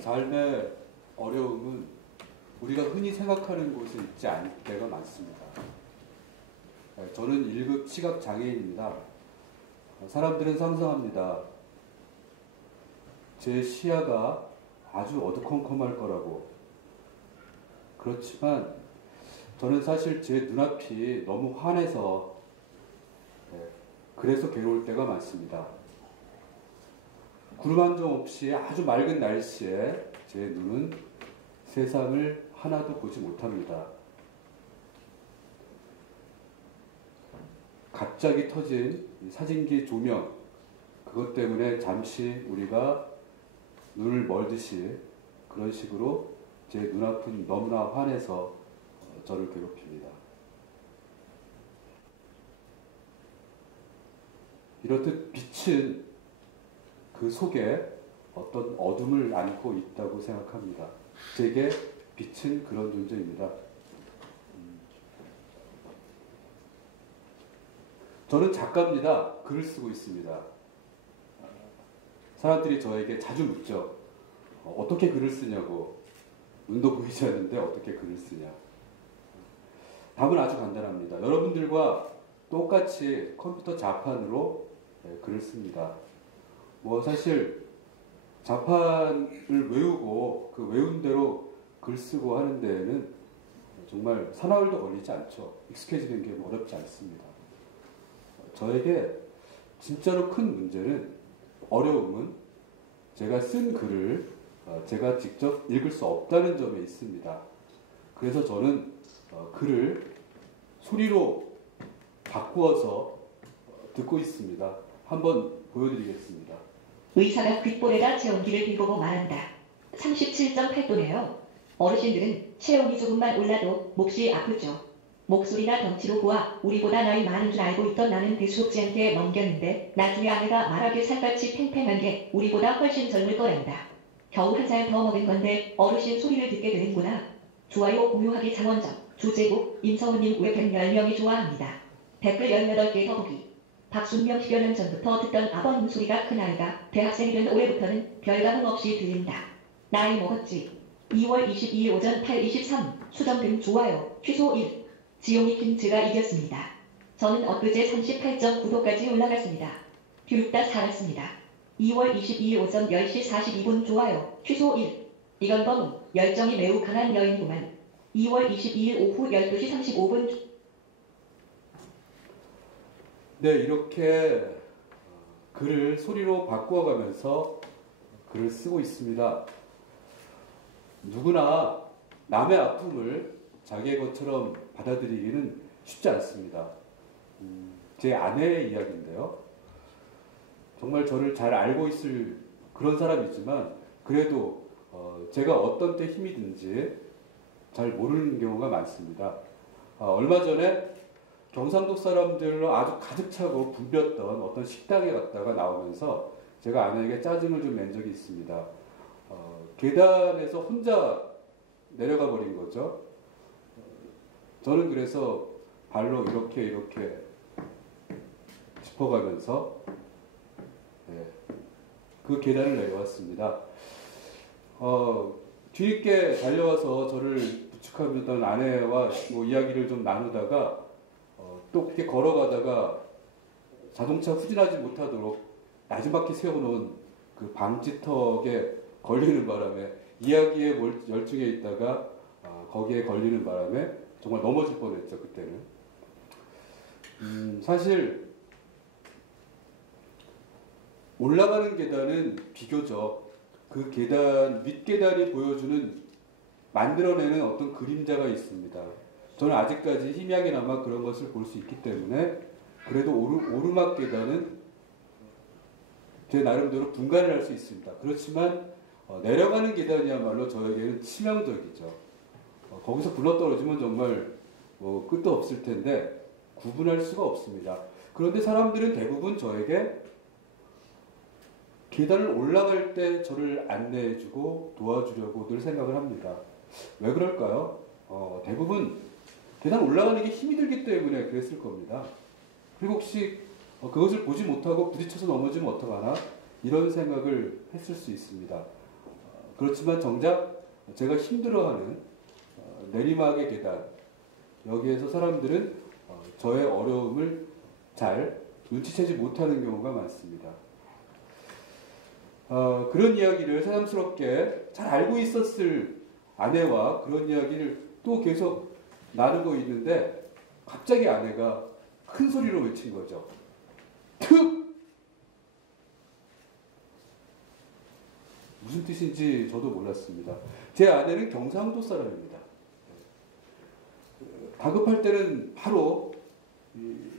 삶의 어려움은 우리가 흔히 생각하는 곳에 있지 않을 때가 많습니다. 저는 1급 시각장애인입니다. 사람들은 상상합니다. 제 시야가 아주 어두컴컴할 거라고. 그렇지만 저는 사실 제 눈앞이 너무 환해서 그래서 괴로울 때가 많습니다. 구름 한 점 없이 아주 맑은 날씨에 제 눈은 세상을 하나도 보지 못합니다. 갑자기 터진 사진기 조명, 그것 때문에 잠시 우리가 눈을 멀듯이 그런 식으로 제 눈앞은 너무나 환해서 저를 괴롭힙니다. 이렇듯 빛은 그 속에 어떤 어둠을 안고 있다고 생각합니다. 제게 빛은 그런 존재입니다. 저는 작가입니다. 글을 쓰고 있습니다. 사람들이 저에게 자주 묻죠. 어떻게 글을 쓰냐고. 눈도 보이지 않는데 어떻게 글을 쓰냐. 답은 아주 간단합니다. 여러분들과 똑같이 컴퓨터 자판으로 글을 씁니다. 사실 자판을 외우고 그 외운 대로 글 쓰고 하는 데에는 정말 사나흘도 걸리지 않죠. 익숙해지는 게 어렵지 않습니다. 저에게 진짜로 큰 문제는, 어려움은 제가 쓴 글을 제가 직접 읽을 수 없다는 점에 있습니다. 그래서 저는 글을 소리로 바꾸어서 듣고 있습니다. 한번 보여드리겠습니다. 의사가 귓볼에다 체온기를 비보고 말한다. 37.8도네요. 어르신들은 체온이 조금만 올라도 몹시 아프죠. 목소리나 덩치로 보아 우리보다 나이 많은 줄 알고 있던 나는 대수롭지 않게 넘겼는데 나중에 아내가 말하길 살같이 팽팽한 게 우리보다 훨씬 젊을 거란다. 겨우 한 살 더 먹은 건데 어르신 소리를 듣게 되는구나. 좋아요 공유하기 장원정, 조재국, 임성우님 왜 110명이 좋아합니다. 댓글 18개 더 보기. 박순명 10여 년 전부터 듣던 아버님 소리가 큰아이가 대학생이 된 올해부터는 별감흥 없이 들린다. 나이 먹었지. 2월 22일 오전 8:23 수정등 좋아요 취소 1. 지용이 김치가 이겼습니다. 저는 엊그제 38.9도까지 올라갔습니다. 뷰룩다 살았습니다. 2월 22일 오전 10시 42분 좋아요 취소 1. 이건 범 열정이 매우 강한 여인구만. 2월 22일 오후 12시 35분 네, 이렇게 글을 소리로 바꾸어가면서 글을 쓰고 있습니다. 누구나 남의 아픔을 자기의 것처럼 받아들이기는 쉽지 않습니다. 제 아내의 이야기인데요. 정말 저를 잘 알고 있을 그런 사람이지만 그래도 제가 어떤 때 힘이 든지 잘 모르는 경우가 많습니다. 얼마 전에 경상도 사람들로 아주 가득 차고 붐볐던 어떤 식당에 갔다가 나오면서 제가 아내에게 짜증을 좀 낸 적이 있습니다. 계단에서 혼자 내려가 버린 거죠. 저는 그래서 발로 이렇게 짚어가면서 그 계단을 내려왔습니다. 뒤늦게 달려와서 저를 부축하던 아내와 이야기를 좀 나누다가 또 그렇게 걸어가다가 자동차 후진하지 못하도록 나지막히 세워놓은 그 방지턱에 걸리는 바람에 이야기에 열중해 있다가 거기에 걸리는 바람에 정말 넘어질 뻔했죠. 그때는. 사실 올라가는 계단은 비교적 그 계단 윗계단이 보여주는 만들어내는 어떤 그림자가 있습니다. 저는 아직까지 희미하게나마 그런 것을 볼 수 있기 때문에 그래도 오르막 계단은 제 나름대로 분간을 할 수 있습니다. 그렇지만 내려가는 계단이야말로 저에게는 치명적이죠. 거기서 굴러떨어지면 정말 끝도 없을 텐데 구분할 수가 없습니다. 그런데 사람들은 대부분 저에게 계단을 올라갈 때 저를 안내해주고 도와주려고 늘 생각을 합니다. 왜 그럴까요? 대부분 계단 올라가는 게 힘이 들기 때문에 그랬을 겁니다. 그리고 혹시 그것을 보지 못하고 부딪혀서 넘어지면 어떡하나? 이런 생각을 했을 수 있습니다. 그렇지만 정작 제가 힘들어하는 내리막의 계단, 여기에서 사람들은 저의 어려움을 잘 눈치채지 못하는 경우가 많습니다. 그런 이야기를 새삼스럽게 잘 알고 있었을 아내와 그런 이야기를 또 계속 나누고 있는데 갑자기 아내가 큰 소리로 외친 거죠. 특! 무슨 뜻인지 저도 몰랐습니다. 제 아내는 경상도 사람입니다. 다급할 때는 바로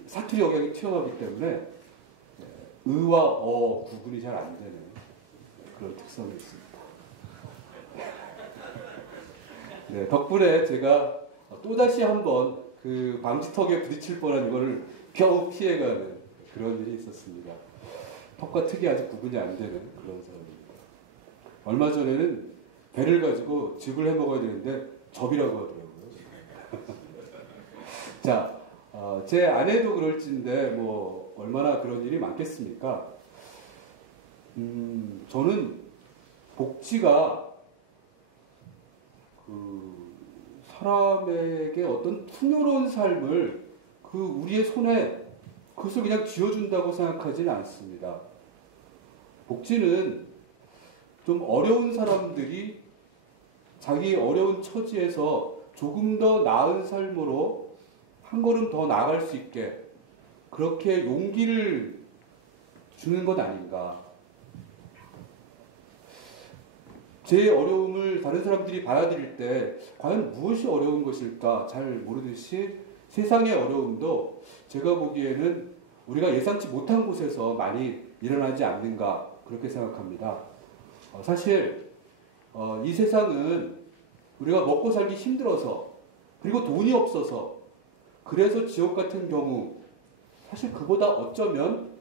사투리 억양이 튀어나오기 때문에 의와 어 구분이 잘 안 되는 그런 특성이 있습니다. 네, 덕분에 제가 또다시 한번 그 방지턱에 부딪힐 뻔한 이거를 겨우 피해가는 그런 일이 있었습니다. 턱과 턱이 아직 구분이 안 되는 그런 사람입니다. 얼마 전에는 배를 가지고 즙을 해 먹어야 되는데 접이라고 하더라고요. 자, 제 아내도 그럴진데 뭐 얼마나 그런 일이 많겠습니까? 저는 복지가 사람에게 어떤 풍요로운 삶을 우리의 손에 그것을 그냥 쥐어준다고 생각하지는 않습니다. 복지는 좀 어려운 사람들이 자기 어려운 처지에서 조금 더 나은 삶으로 한 걸음 더 나아갈 수 있게 그렇게 용기를 주는 것 아닌가. 제 어려움을 다른 사람들이 받아들일 때 과연 무엇이 어려운 것일까 잘 모르듯이 세상의 어려움도 제가 보기에는 우리가 예상치 못한 곳에서 많이 일어나지 않는가 그렇게 생각합니다. 사실 이 세상은 우리가 먹고 살기 힘들어서 그리고 돈이 없어서 그래서 지옥 같은 경우 사실 그보다 어쩌면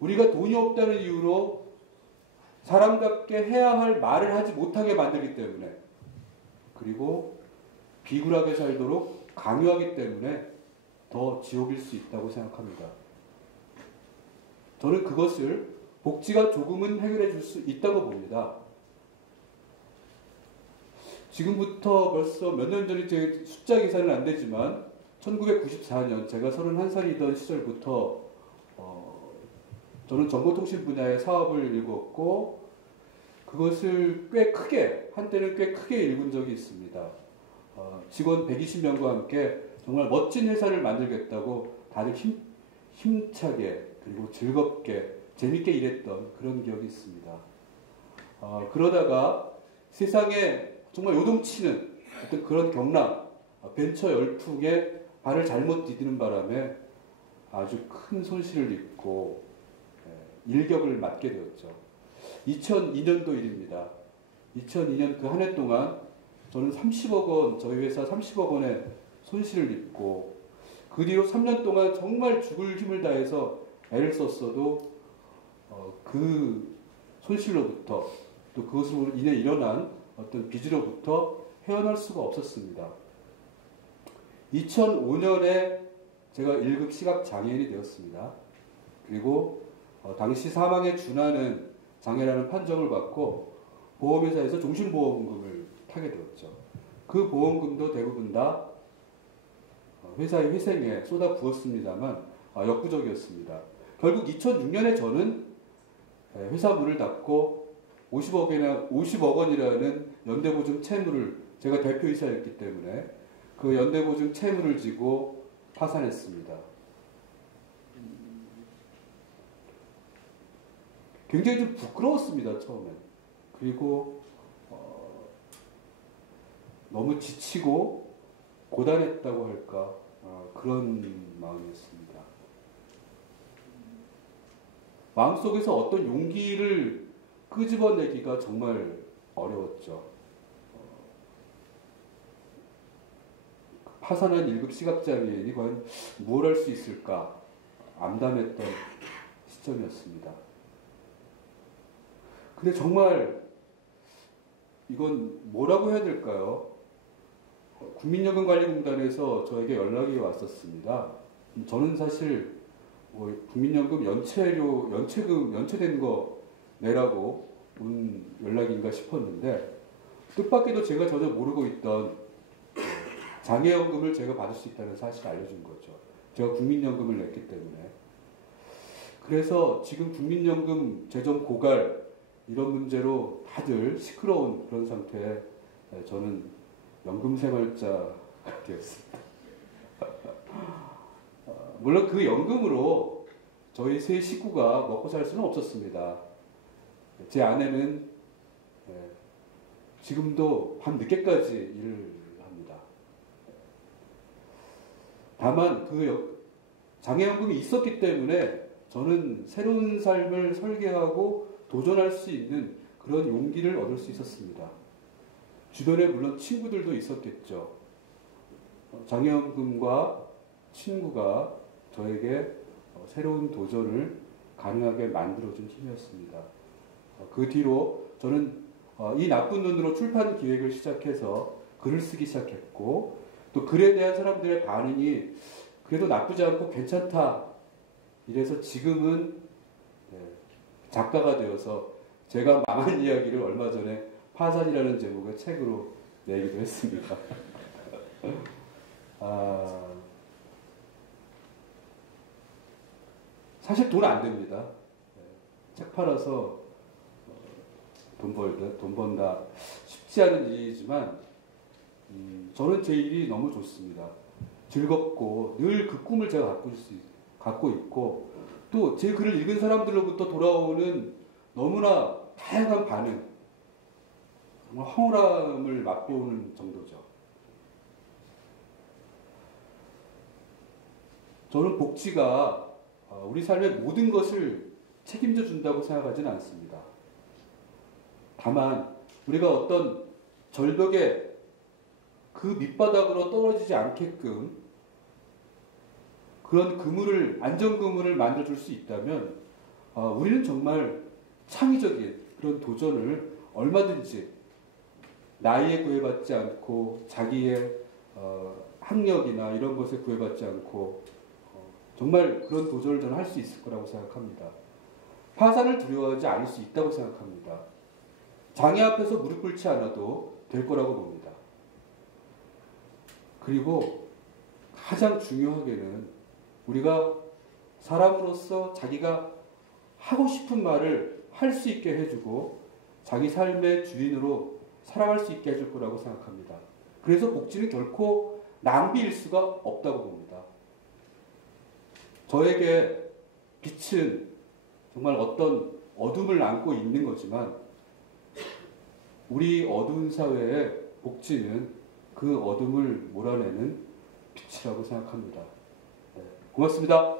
우리가 돈이 없다는 이유로 사람답게 해야 할 말을 하지 못하게 만들기 때문에 그리고 비굴하게 살도록 강요하기 때문에 더 지옥일 수 있다고 생각합니다. 저는 그것을 복지가 조금은 해결해 줄 수 있다고 봅니다. 지금부터 벌써 몇 년 전이 제 숫자 계산은 안 되지만 1994년 제가 31살이던 시절부터 저는 정보통신 분야의 사업을 일궜고 그것을 한때는 꽤 크게 일군 적이 있습니다. 직원 120명과 함께 정말 멋진 회사를 만들겠다고 다들 힘차게 그리고 즐겁게 재밌게 일했던 그런 기억이 있습니다. 그러다가 세상에 정말 요동치는 어떤 그런 경랑, 벤처 열풍에 발을 잘못 디디는 바람에 아주 큰 손실을 입고 일격을 맞게 되었죠. 2002년도 일입니다. 2002년 그 한 해 동안 저는 30억 원, 저희 회사 30억 원의 손실을 입고 그 뒤로 3년 동안 정말 죽을 힘을 다해서 애를 썼어도 그 손실로부터 또 그것으로 인해 일어난 어떤 빚으로부터 헤어날 수가 없었습니다. 2005년에 제가 1급 시각장애인이 되었습니다. 그리고 당시 사망에 준하는 장애라는 판정을 받고 보험회사에서 종신보험금을 타게 되었죠. 그 보험금도 대부분 다 회사의 회생에 쏟아 부었습니다만 역부족이었습니다. 결국 2006년에 저는 회사 문을 닫고 50억 원이라는 연대보증 채무를 제가 대표이사였기 때문에 그 연대보증 채무를 지고 파산했습니다. 굉장히 좀 부끄러웠습니다, 처음엔. 그리고 너무 지치고 고단했다고 할까 그런 마음이었습니다. 마음속에서 어떤 용기를 끄집어내기가 정말 어려웠죠. 파산한 1급 시각장애인이 과연 뭘 할 수 있을까 암담했던 시점이었습니다. 근데 정말 이건 뭐라고 해야 될까요? 국민연금관리공단에서 저에게 연락이 왔었습니다. 저는 사실 국민연금 연체된 거 내라고 온 연락인가 싶었는데 뜻밖에도 제가 전혀 모르고 있던 장애연금을 제가 받을 수 있다는 사실을 알려준 거죠. 제가 국민연금을 냈기 때문에. 그래서 지금 국민연금 재정 고갈 이런 문제로 다들 시끄러운 그런 상태에 저는 연금생활자가 되었습니다. 물론 그 연금으로 저희 세 식구가 먹고 살 수는 없었습니다. 제 아내는 지금도 밤 늦게까지 일을 합니다. 다만 그 장애연금이 있었기 때문에 저는 새로운 삶을 설계하고 도전할 수 있는 그런 용기를 얻을 수 있었습니다. 주변에 물론 친구들도 있었겠죠. 장애연금과 친구가 저에게 새로운 도전을 가능하게 만들어준 힘이었습니다. 그 뒤로 저는 이 나쁜 눈으로 출판 기획을 시작해서 글을 쓰기 시작했고 또 글에 대한 사람들의 반응이 그래도 나쁘지 않고 괜찮다. 이래서 지금은 작가가 되어서 제가 망한 이야기를 얼마 전에 파산이라는 제목의 책으로 내기도 했습니다. 사실 돈 안 됩니다. 책 팔아서 돈 번다 쉽지 않은 일이지만 저는 제 일이 너무 좋습니다. 즐겁고 늘 그 꿈을 제가 갖고 있고 또 제 글을 읽은 사람들로부터 돌아오는 너무나 다양한 반응, 정말 황홀함을 맛보는 정도죠. 저는 복지가 우리 삶의 모든 것을 책임져 준다고 생각하지는 않습니다. 다만 우리가 어떤 절벽에 그 밑바닥으로 떨어지지 않게끔 그런 안전 그물을 만들어줄 수 있다면 우리는 정말 창의적인 그런 도전을 얼마든지 나이에 구애받지 않고 자기의 학력이나 이런 것에 구애받지 않고 정말 그런 도전을 저는 할 수 있을 거라고 생각합니다. 파산을 두려워하지 않을 수 있다고 생각합니다. 장애 앞에서 무릎 꿇지 않아도 될 거라고 봅니다. 그리고 가장 중요하게는 우리가 사람으로서 자기가 하고 싶은 말을 할 수 있게 해주고 자기 삶의 주인으로 살아갈 수 있게 해줄 거라고 생각합니다. 그래서 복지는 결코 낭비일 수가 없다고 봅니다. 저에게 빛은 정말 어떤 어둠을 안고 있는 거지만 우리 어두운 사회의 복지는 그 어둠을 몰아내는 빛이라고 생각합니다. 고맙습니다.